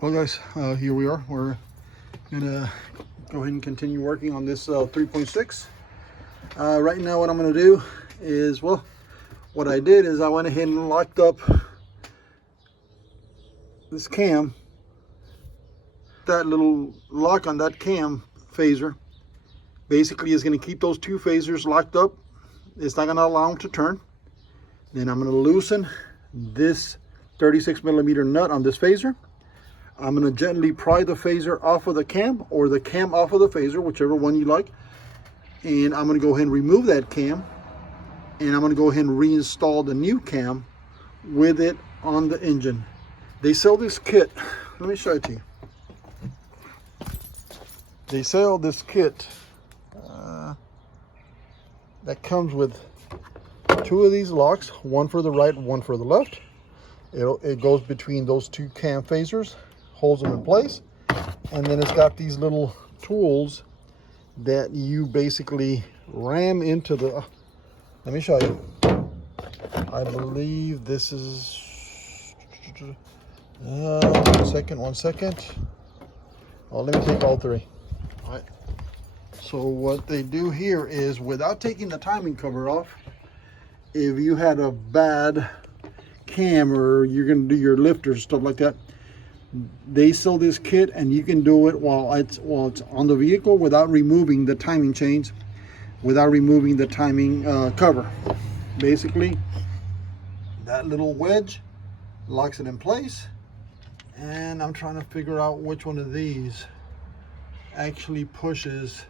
Well guys, here we are. We're gonna go ahead and continue working on this 3.6. Right now what I'm gonna do is, well, what I did is I went ahead and locked up this cam. That little lock on that cam phaser basically is gonna keep those two phasers locked up. It's not gonna allow them to turn. Then I'm gonna loosen this 36 millimeter nut on this phaser. I'm going to gently pry the phaser off of the cam, or the cam off of the phaser, whichever one you like. And I'm going to go ahead and remove that cam. And I'm going to go ahead and reinstall the new cam with it on the engine. They sell this kit. Let me show it to you. They sell this kit that comes with two of these locks, one for the right, one for the left. It goes between those two cam phasers, holds them in place, and then it's got these little tools that you basically ram into the, let me show you. I believe this is, one second. Oh, let me take all three. All right. So what they do here is, without taking the timing cover off, if you had a bad cam or you're going to do your lifters, stuff like that, they sell this kit and you can do it while it's on the vehicle without removing the timing chains, without removing the timing cover. Basically, that little wedge locks it in place, and I'm trying to figure out which one of these actually pushes.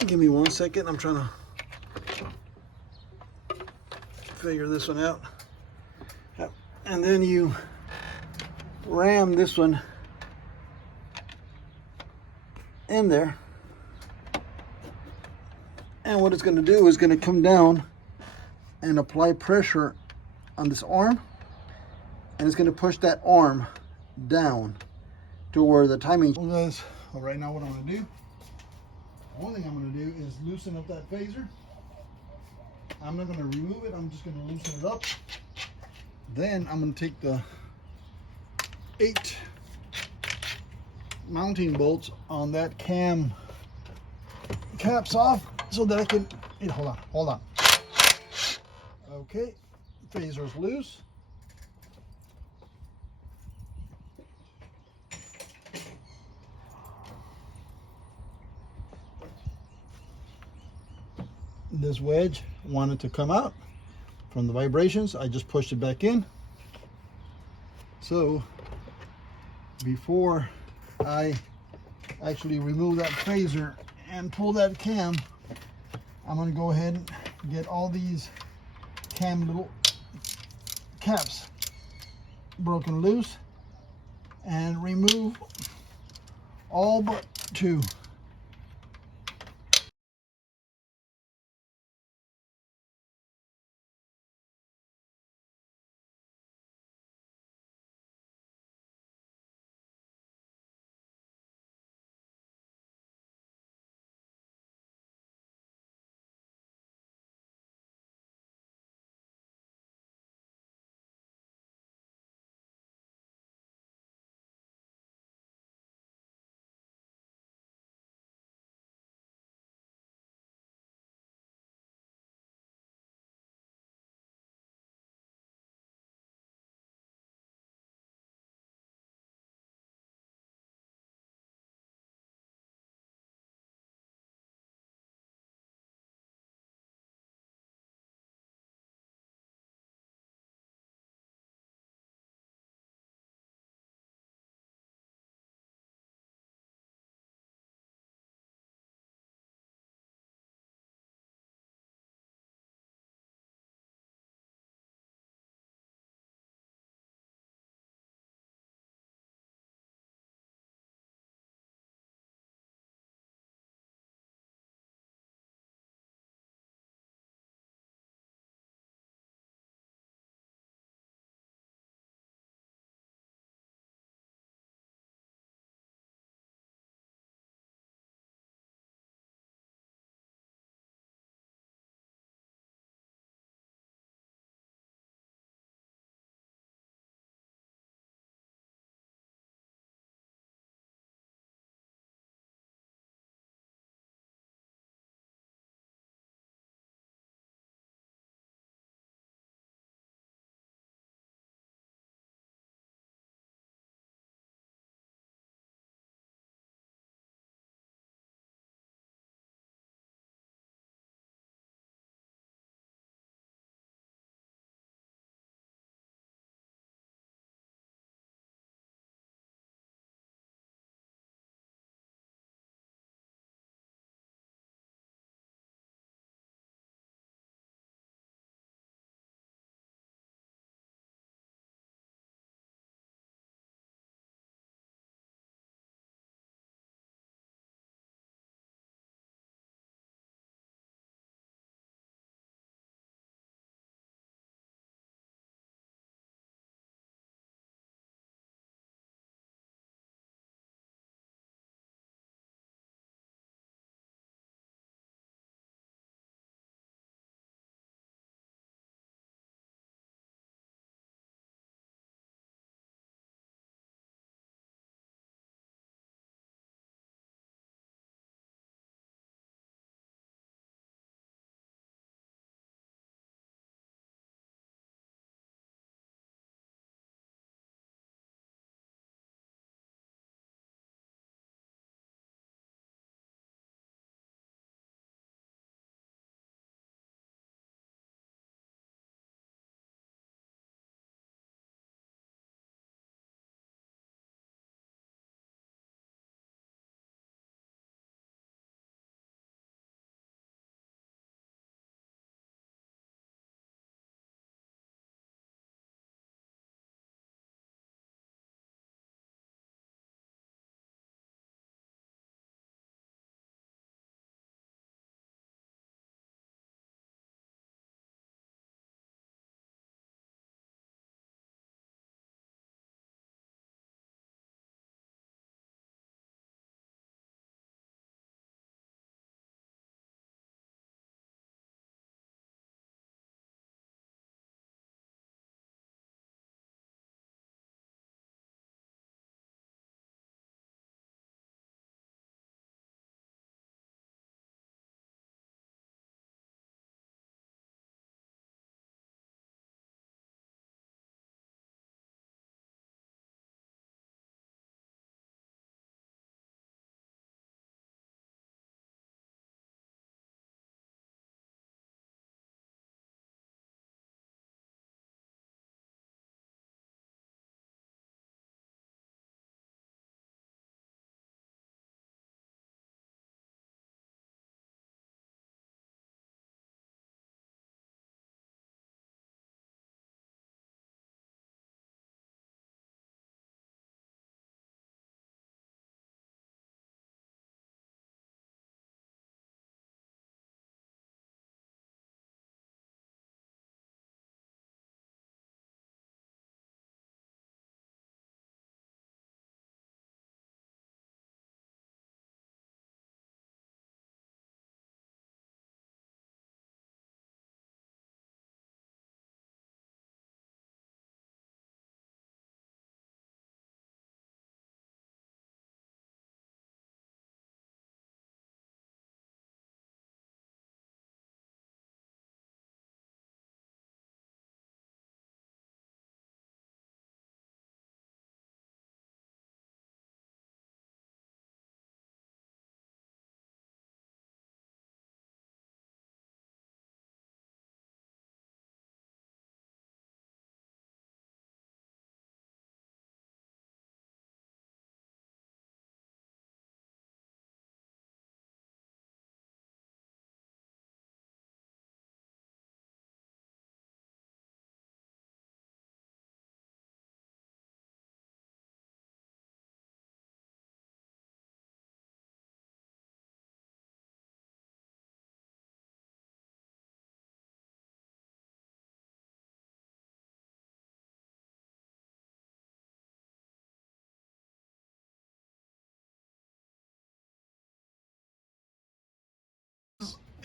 Give me 1 second. I'm trying to figure this one out. And then you ram this one in there, and what it's going to do is going to come down and apply pressure on this arm, and it's going to push that arm down to where the timing. Well guys, right now what I'm going to do, the only thing I'm going to do is loosen up that phaser. I'm not going to remove it, I'm just going to loosen it up. Then I'm going to take the 8 mounting bolts on that cam caps off so that I can, hold on. Okay, phaser's loose. This wedge wanted to come out from the vibrations. I just pushed it back in. So before I actually remove that phaser and pull that cam, I'm going to go ahead and get all these cam little caps broken loose and remove all but 2.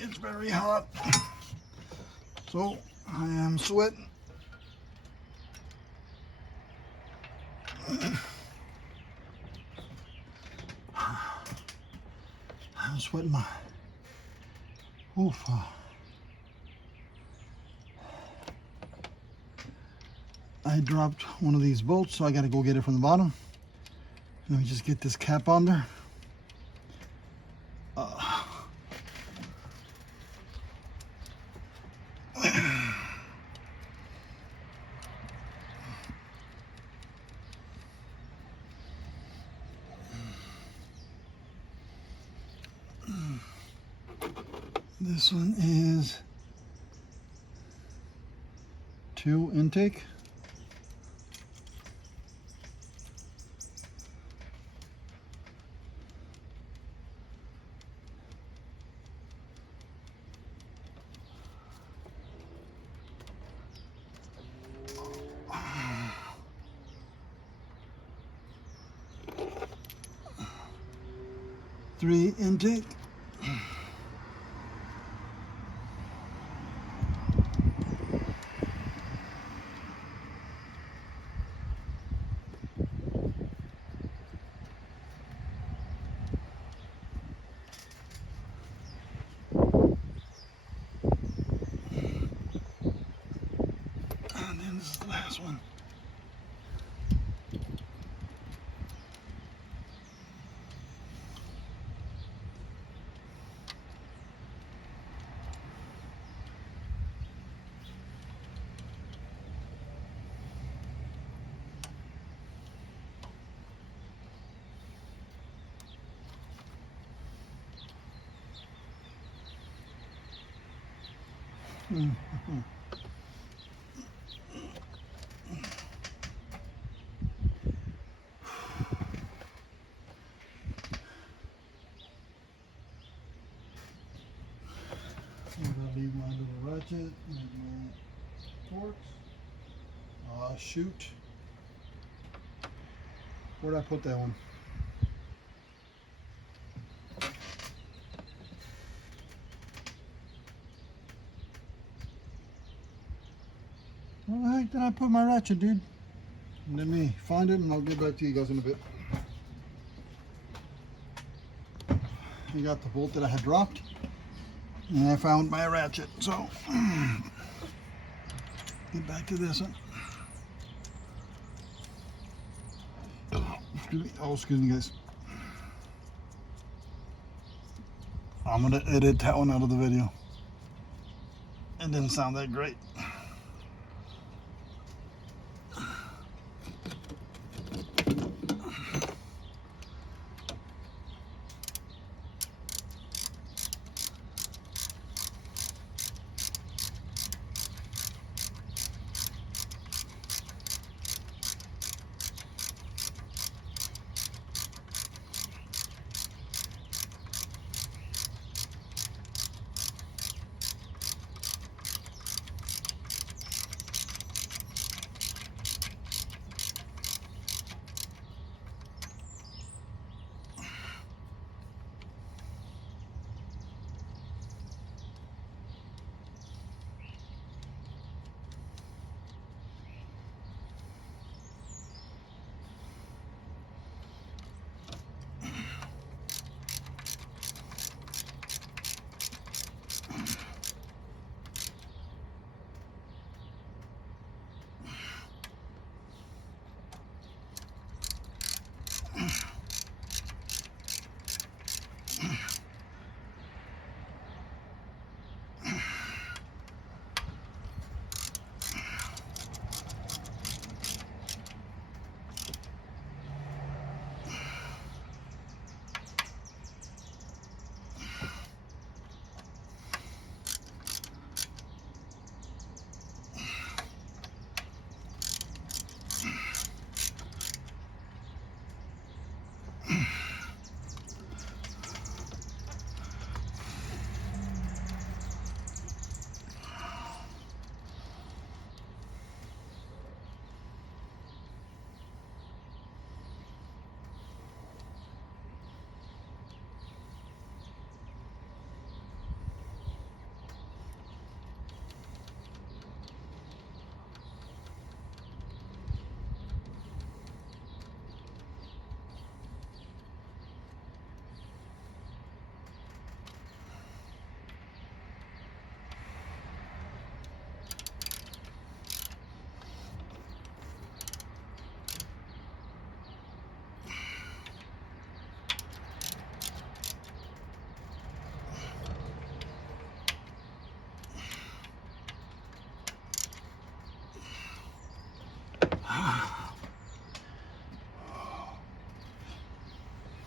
It's very hot. So I am sweating. I'm sweating my oof. I dropped one of these bolts, so I gotta go get it from the bottom. Let me just get this cap on there. This one is 2 intake. Three intake. And then this is the last one. I'm gonna leave my little ratchet and my torques. Shoot. Where'd I put that one? Where the heck did I put my ratchet, dude? Let me find it and I'll get back to you guys in a bit. I got the bolt that I had dropped and I found my ratchet, so get back to this one. Excuse me guys. I'm gonna edit that one out of the video. It didn't sound that great.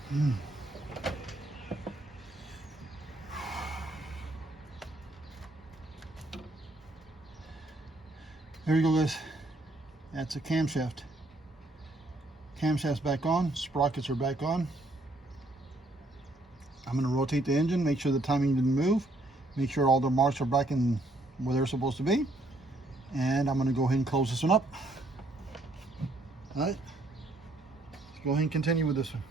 There you go, guys. That's a camshaft. Camshaft's back on, sprockets are back on. I'm going to rotate the engine, make sure the timing didn't move, make sure all the marks are back in where they're supposed to be, and I'm going to go ahead and close this one up. All right, let's go ahead and continue with this one.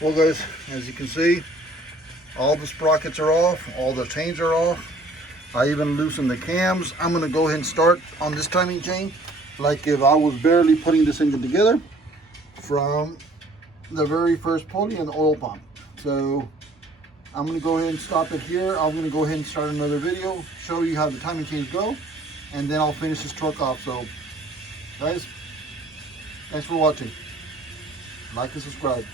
Well, guys, as you can see, all the sprockets are off, all the chains are off. I even loosened the cams. I'm going to go ahead and start on this timing chain like if I was barely putting this engine together from the very first pulley and the oil pump. So I'm going to go ahead and stop it here. I'm going to go ahead and start another video, show you how the timing chains go, and then I'll finish this truck off. So guys, thanks for watching. Like and subscribe.